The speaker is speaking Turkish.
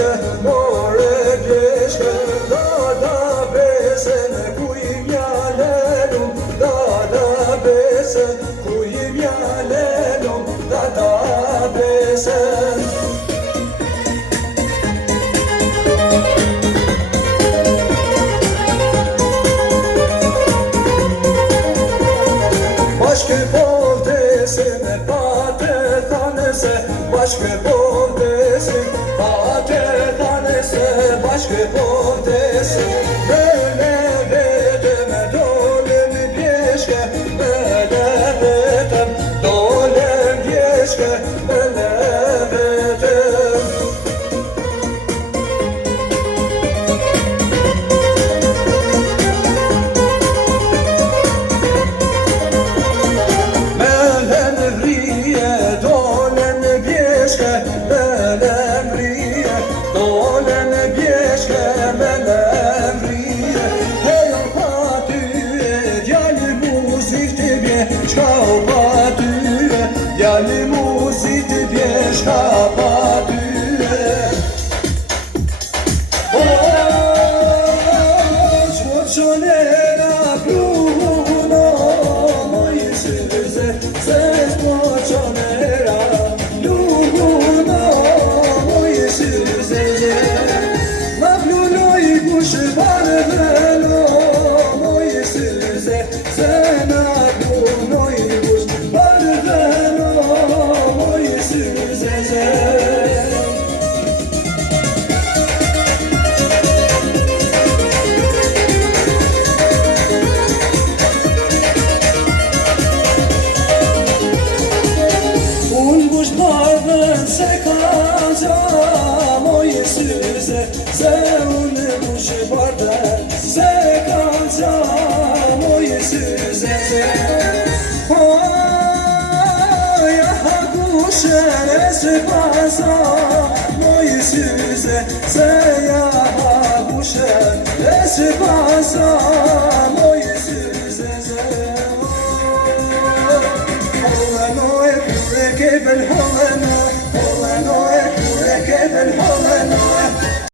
bese, more bjeshke, da bese, ku I mjalelu, da bese, ku I mjalelu, da bese. Bashkë po vdesin, pa të thane se, bashkë po vdesin, pa të thane se, bashkë po vdesin. Bële vetëm, dolem pjeshke, bële vetëm, dolem pjeshke, bële vetëm. Qka o pa tyre, djali muzit të bje, qka pa tyre. Qmo qonera pluno, moj syze, se qmo qonera pluno, moj syze. Ma plunoj kush bardhelo, moj syze, se na plunoj kush bardhelo, moj syze. Unë kush bardhen se ka qa, moj syze, se unë kush bardhen se ka qa, moj syze. Ja kushen e se pasa, moj syze, se ja kushen e se pasa, moj syze. Holleno e pure kebel holleno,